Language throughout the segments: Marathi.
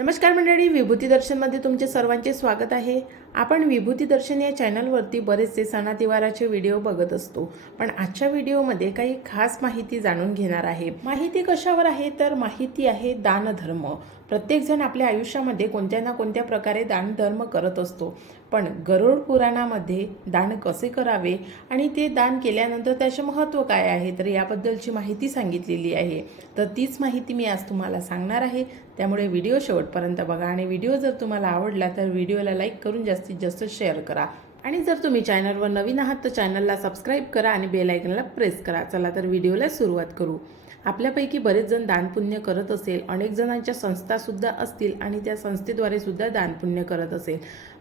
नमस्कार मंडळी विभूती दर्शनमध्ये तुमचे सर्वांचे स्वागत आहे. आपण विभूती दर्शन या चॅनलवरती बरेचसे सणातिवाराचे व्हिडिओ बघत असतो. पण आजच्या व्हिडिओमध्ये काही खास माहिती जाणून घेणार आहे. माहिती कशावर आहे? तर माहिती आहे दानधर्म. प्रत्येकजण आपल्या आयुष्यामध्ये कोणत्या ना कोणत्या प्रकारे दानधर्म करत असतो. पण गरुड पुराणामध्ये दान कसे करावे आणि ते दान केल्यानंतर त्याचे महत्त्व काय आहे तर याबद्दलची माहिती सांगितलेली आहे. तर तीच माहिती मी आज तुम्हाला सांगणार आहे. त्यामुळे व्हिडिओ शेवटपर्यंत बघा आणि व्हिडिओ जर तुम्हाला आवडला तर व्हिडिओला लाईक करून जास्तीत जास्त शेअर करा. आणि जर तुम्ही चॅनलवर नवीन आहात तर चॅनलला सबस्क्राईब करा आणि बेल आयकनला प्रेस करा. चला तर व्हिडिओला सुरुवात करू. आपल्यापैकी बरेच जण दानपुण्य करत असेल. अनेक जणांच्या संस्थासुद्धा असतील आणि त्या संस्थेद्वारे सुद्धा दानपुण्य करत असेल.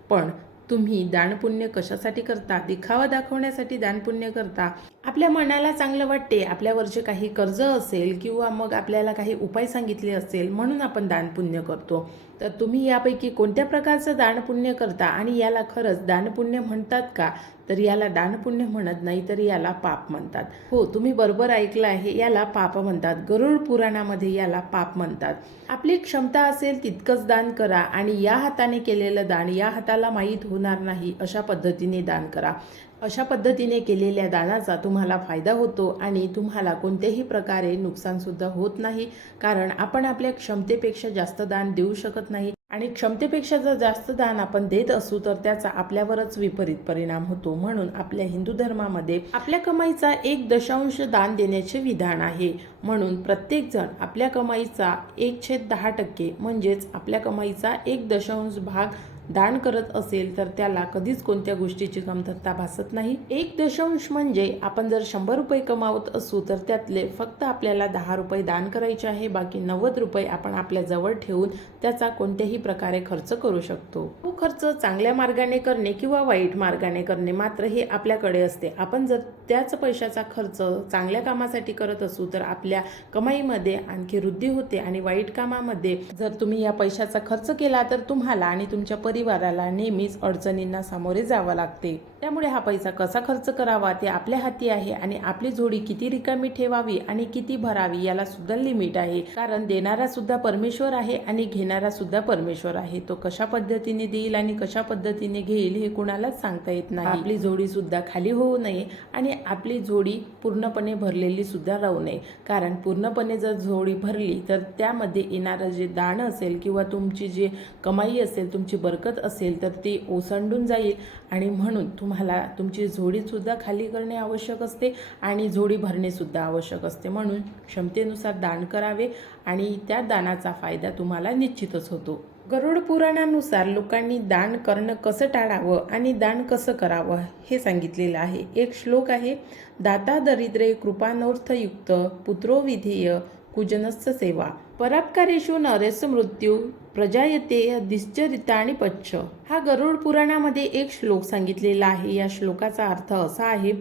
पण तुम्ही दानपुण्य कशासाठी करता? दिखावा दाखवण्यासाठी दानपुण्य करता? आपल्या मनाला चांगलं वाटते आपल्यावरचे काही कर्ज असेल किंवा मग आपल्याला काही उपाय सांगितले असेल म्हणून आपण दानपुण्य करतो. तर तुम्ही यापैकी कोणत्या प्रकारचं दानपुण्य करता आणि याला खरंच दानपुण्य म्हणतात का? तर याला दानपुण्य म्हणत नाही तर याला पाप म्हणतात. हो तुम्ही बरोबर ऐकलं आहे याला पाप म्हणतात. गरुड पुराणामध्ये याला पाप म्हणतात. आपली क्षमता असेल तितकंच दान करा आणि या हाताने केलेलं दान या हाताला माहीत होणार नाही अशा पद्धतीने दान करा. अशा पद्धतीने केलेल्या दानाचा तुम्हाला फायदा होतो आणि तुम्हाला कोणत्याही प्रकारे नुकसानसुद्धा होत नाही कारण आपण आपल्या क्षमतेपेक्षा जास्त दान देऊ शकत नाही. आणि क्षमतेपेक्षा जर जास्त दान आपण देत असू तर त्याचा आपल्यावरच विपरीत परिणाम होतो. म्हणून आपल्या हिंदू धर्मामध्ये आपल्या कमाईचा एक दशांश दान देण्याचे विधान आहे. म्हणून प्रत्येकजण आपल्या कमाईचा एक छेद दहा टक्के म्हणजेच आपल्या कमाईचा एक दशांश भाग दान करत असेल तर त्याला कधीच कोणत्या गोष्टीची कमतरता भासत नाही. एक दशांश म्हणजे आपण जर शंभर रुपये कमावत असू तर त्यातले फक्त आपल्याला दहा रुपये दान करायचे आहे बाकी नव्वद रुपये आपण आपल्या जवळ ठेवून त्याचा कोणत्याही प्रकारे खर्च करू शकतो. तो खर्च चांगल्या मार्गाने करणे किंवा वाईट मार्गाने करणे मात्र हे आपल्याकडे असते. आपण जर त्याच पैशाचा खर्च चांगल्या कामासाठी करत असू तर आपल्या कमाईमध्ये आणखी वृद्धी होते आणि वाईट कामामध्ये जर तुम्ही या पैशाचा खर्च केला तर तुम्हाला आणि तुमच्या परि परिवाराला नेहमीच अडचणींना सामोरे जावं लागते. त्यामुळे हा पैसा कसा खर्च करावा ते आपल्या हाती आहे आणि आपली जोडी किती रिकामी ठेवावी आणि किती भरावी याला सुद्धा लिमिट आहे. कारण देणारा सुद्धा परमेश्वर आहे आणि घेणारा सुद्धा परमेश्वर आहे. तो कशा पद्धतीने देईल आणि कशा पद्धतीने घेईल हे कुणालाच सांगता येत नाही. आपली जोडी सुद्धा खाली होऊ नये आणि आपली जोडी पूर्णपणे भरलेली सुद्धा राहू नये. कारण पूर्णपणे जर जोडी भरली तर त्यामध्ये येणारं जे दाण असेल किंवा तुमची जे कमाई असेल तुमची बरकत असेल तर ती ओसंडून जाईल. आणि म्हणून तुम्हाला तुमची झोडीसुद्धा खाली करणे आवश्यक असते आणि जोडी भरणेसुद्धा आवश्यक असते. म्हणून क्षमतेनुसार दान करावे आणि त्या दानाचा फायदा तुम्हाला निश्चितच होतो. गरुड पुराणानुसार लोकांनी दान करणं कसं टाळावं आणि दान कसं करावं हे सांगितलेलं आहे. एक श्लोक आहे दाता दरिद्रे कृपानोर्थयुक्त पुत्रो विधेय कुजनस्थ सेवा. परापकारेषु नरेस मृत्यू प्रजायते दिश्चरिता आणि पच्छ. हा गरुड पुराणामध्ये एक श्लोक सांगितलेला आहे. या श्लोकाचा अर्थ असा आहे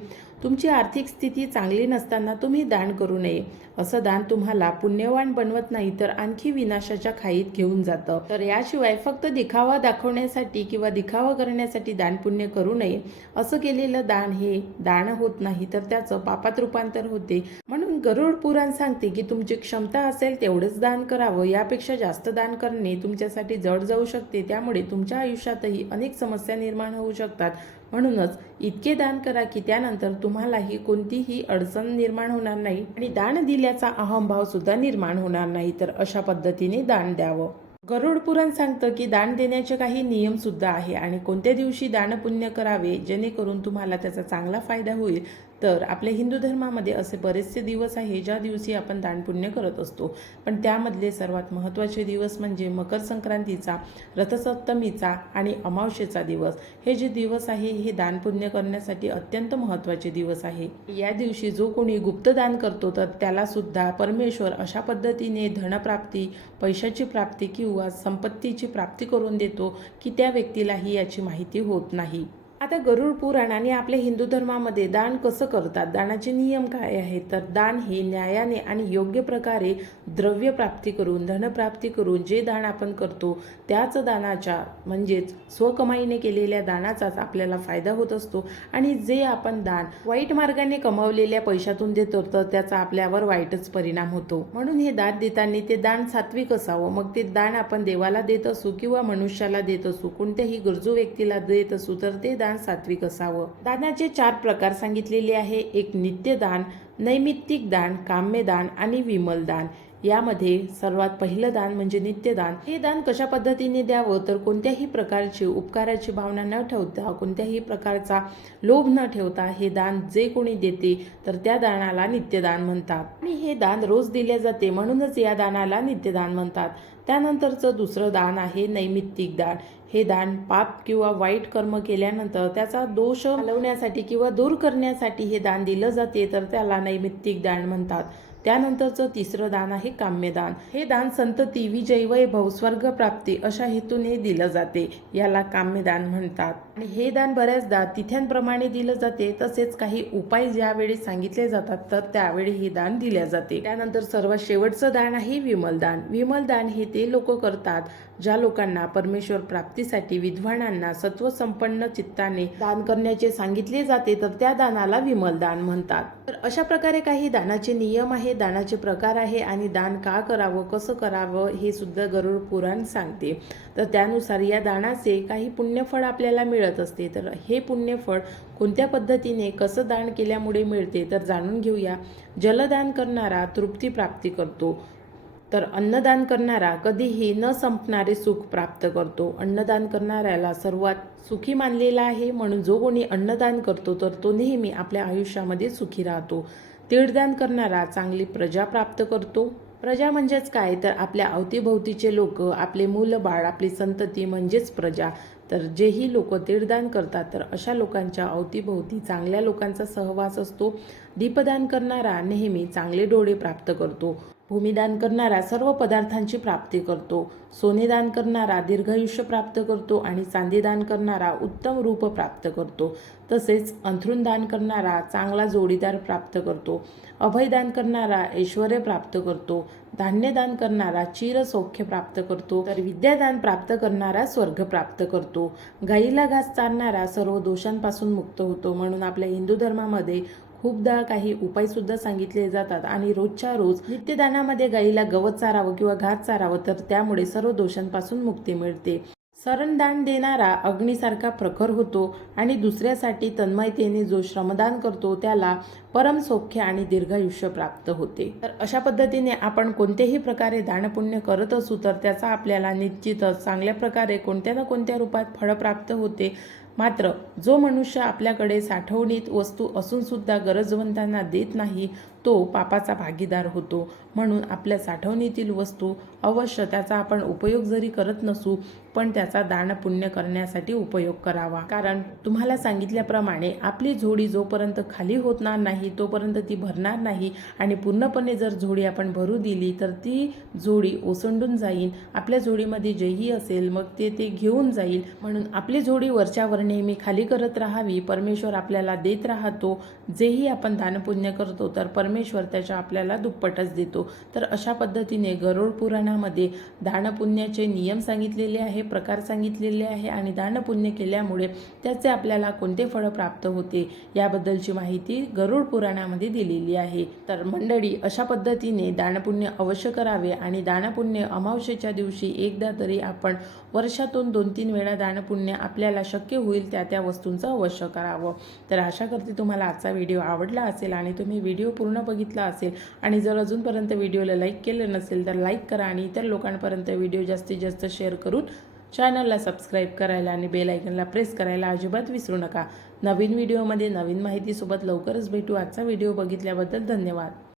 तुमची आर्थिक स्थिती चांगली नसताना तुम्ही दान करू नये. असं दान तुम्हाला पुण्यवान बनवत नाही तर आणखी विनाशाच्या खाईत घेऊन जातं. तर याशिवाय फक्त दिखावा दाखवण्यासाठी किंवा दिखावा करण्यासाठी दान पुण्य करू नये. असं केलेलं दान हे दान होत नाही तर त्याचं पापात रूपांतर होते. म्हणून गरुड पुराण सांगते की तुमची क्षमता असेल तेवढंच दान करावं यापेक्षा जास्त दान करणे तुमच्यासाठी जड जाऊ शकते त्यामुळे तुमच्या आयुष्यातही अनेक समस्या निर्माण होऊ शकतात. म्हणूनच इतके दान करा की त्यानंतर तुम्हालाही कोणतीही अडचण निर्माण होणार नाही आणि दान दिल्याचा अहंभाव सुद्धा निर्माण होणार नाही तर अशा पद्धतीने दान द्यावं. गरुड पुराण सांगतं की दान देण्याचे काही नियम सुद्धा आहे आणि कोणत्या दिवशी दानपुण्य करावे जेणेकरून तुम्हाला त्याचा चांगला फायदा होईल. तर आपल्या हिंदू धर्मामध्ये असे बरेचसे दिवस आहे ज्या दिवशी आपण दानपुण्य करत असतो. पण त्यामधले सर्वात महत्त्वाचे दिवस म्हणजे मकर संक्रांतीचा रथसप्तमीचा आणि अमावस्येचा दिवस. हे जे दिवस आहे हे दानपुण्य करण्यासाठी अत्यंत महत्त्वाचे दिवस आहे. या दिवशी जो कोणी गुप्तदान करतो तर त्यालासुद्धा परमेश्वर अशा पद्धतीने धनप्राप्ती पैशाची प्राप्ती किंवा संपत्तीची प्राप्ती करून देतो की त्या व्यक्तीलाही याची माहिती होत नाही. आता गरुड पुराण आणि आपल्या हिंदू धर्मामध्ये दान कसं करतात? दानाचे नियम काय आहेत? तर दान हे न्यायाने आणि योग्य प्रकारे द्रव्य प्राप्ती करून धनप्राप्ती करून जे दान आपण करतो त्याच दानाच्या म्हणजेच स्वकमाईने केलेल्या दानाचाच आपल्याला फायदा होत असतो. आणि जे आपण दान वाईट मार्गाने कमावलेल्या पैशातून देतो तर त्याचा आपल्यावर वाईटच परिणाम होतो. म्हणून हे दान देताना ते दान सात्विक असावं. मग ते दान आपण देवाला देत असू किंवा मनुष्याला देत असू कोणत्याही गरजू व्यक्तीला देत असू तर ते दान सात्विक असावं. दानाचे चार प्रकार सांगितलेले आहे. एक नित्यदान नैमित्तिक दान काम्यदान आणि विमलदान. यामध्ये सर्वात पहिलं दान म्हणजे नित्यदान. हे दान कशा पद्धतीने द्यावं? तर कोणत्याही प्रकारची उपकाराची भावना न ठेवता कोणत्याही प्रकारचा लोभ न ठेवता हे दान जे कोणी देते तर त्या दानाला नित्यदान म्हणतात. आणि हे दान रोज दिले जाते म्हणूनच या दानाला नित्यदान म्हणतात. त्यानंतरचं दुसरं दान आहे नैमित्तिक दान. हे दान पाप किंवा वाईट कर्म केल्यानंतर त्याचा दोष घालवण्यासाठी किंवा दूर करण्यासाठी हे दान दिलं जाते तर त्याला नैमित्तिक दान म्हणतात. त्यानंतरचं तिसरं दान आहे काम्यदान. हे दान संतती विजय वैभव स्वर्ग प्राप्ती अशा हेतूने दिलं जाते. याला काम्यदान म्हणतात. आणि हे दान बऱ्याचदा तिथ्यांप्रमाणे दिलं जाते तसेच काही उपाय ज्यावेळी सांगितले जातात तर त्यावेळी हे दान दिले जाते. त्यानंतर सर्वात शेवटचं दान आहे विमलदान. विमलदान हे ते लोक करतात ज्या लोकांना परमेश्वर प्राप्तीसाठी विद्वानांना सत्वसंपन्न चित्ताने दान करण्याचे सांगितले जाते तर त्या दानाला विमल दान म्हणतात. तर अशा प्रकारे काही दानाचे नियम आहे दानाचे प्रकार आहे आणि दान का करावं कसं करावं हे सुद्धा गरुड पुराण सांगते. तर त्यानुसार या दानाचे काही पुण्यफळ आपल्याला मिळत असते. तर हे पुण्यफळ कोणत्या पद्धतीने कसं दान केल्यामुळे मिळते तर जाणून घेऊया. जलदान करणारा तृप्ती प्राप्ती करतो. तर अन्नदान करणारा कधीही न संपणारे सुख प्राप्त करतो. अन्नदान करणाऱ्याला सर्वात सुखी मानलेला आहे. म्हणून जो कोणी अन्नदान करतो तर तो नेहमी आपल्या आयुष्यामध्ये सुखी राहतो. तीळदान करणारा चांगली प्रजा प्राप्त करतो. प्रजा म्हणजेच काय? तर आपल्या अवतीभोवतीचे लोक आपले मूलबाळ आपली संतती म्हणजेच प्रजा. तर जेही लोक तीळदान करतात तर अशा लोकांच्या अवतीभोवती चांगल्या लोकांचा सहवास असतो. दीपदान करणारा नेहमी चांगले डोळे प्राप्त करतो. भूमिदान करणारा सर्व पदार्थांची प्राप्ती करतो. सोनेदान करणारा दीर्घायुष्य प्राप्त करतो आणि चांदीदान करणारा उत्तम रूप प्राप्त करतो. तसेच अंथरूण दान करणारा चांगला जोडीदार प्राप्त करतो. अभयदान करणारा ऐश्वर प्राप्त करतो. धान्यदान करणारा चिरसौख्य प्राप्त करतो. तर विद्यादान प्राप्त करणारा स्वर्ग प्राप्त करतो. गाईला घास चारणारा सर्व दोषांपासून मुक्त होतो म्हणून आपल्या हिंदू धर्मामध्ये खूपदा काही उपाय सुद्धा सांगितले जातात आणि रोजच्या रोज नित्यदानामध्ये गाईला गवत चारावं किंवा घास चारावं तर त्यामुळे सर्व दोषांपासून मुक्ती मिळते. शरणदान देणारा अग्नीसारखा प्रखर होतो आणि दुसऱ्यासाठी तन्मयतेने जो श्रमदान करतो त्याला परम सौख्य आणि दीर्घायुष्य प्राप्त होते. तर अशा पद्धतीने आपण कोणत्याही प्रकारे दानपुण्य करत असू तर त्याचा आपल्याला निश्चितच चांगल्या प्रकारे कोणत्या ना कोणत्या रूपात फळ प्राप्त होते मात्र जो मनुष्य आपल्याकडे साठवणीत वस्तू असूनसुद्धा गरजवंतांना देत नाही तो पापाचा भागीदार होतो. म्हणून आपल्या साठवणीतील वस्तू अवश्य त्याचा आपण उपयोग जरी करत नसू पण त्याचा दान पुण्य करण्यासाठी उपयोग करावा. कारण तुम्हाला सांगितल्याप्रमाणे आपली झोडी जोपर्यंत खाली होणार नाही तोपर्यंत ती भरणार नाही आणि पूर्णपणे जर झोडी आपण भरू दिली तर ती झोडी ओसंडून जाईल. आपल्या झोडीमध्ये जेही असेल मग ते ते घेऊन जाईल. म्हणून आपली झोडी वरच्यावर नेहमी खाली करत राहावी. परमेश्वर आपल्याला देत राहतो. जेही आपण दानपुण्य करतो तर परमेश्वर परमेश्वर त्याच्या आपल्याला दुप्पटच देतो. तर अशा पद्धतीने गरुड पुराणामध्ये दानपुण्याचे नियम सांगितलेले आहे प्रकार सांगितलेले आहे आणि दानपुण्य केल्यामुळे त्याचे आपल्याला कोणते फळ प्राप्त होते याबद्दलची माहिती गरुड पुराणामध्ये दिलेली आहे. तर मंडळी अशा पद्धतीने दानपुण्य अवश्य करावे आणि दानपुण्य अमावस्येच्या दिवशी एकदा तरी आपण वर्षातून दोन तीन वेळा दानपुण्य आपल्याला शक्य होईल त्या त्या वस्तूंचं अवश्य करावं. तर आशा करते तुम्हाला आजचा व्हिडिओ आवडला असेल आणि तुम्ही व्हिडिओ पूर्ण बघितला असेल आणि जर अजूनपर्यंत व्हिडिओला लाईक केलं नसेल तर लाईक करा आणि इतर लोकांपर्यंत व्हिडिओ जास्तीत जास्त शेअर करून चॅनलला सबस्क्राईब करायला आणि बेल आयकनला प्रेस करायला अजिबात विसरू नका. नवीन व्हिडिओमध्ये नवीन माहितीसोबत लवकरच भेटू. आजचा व्हिडिओ बघितल्याबद्दल धन्यवाद.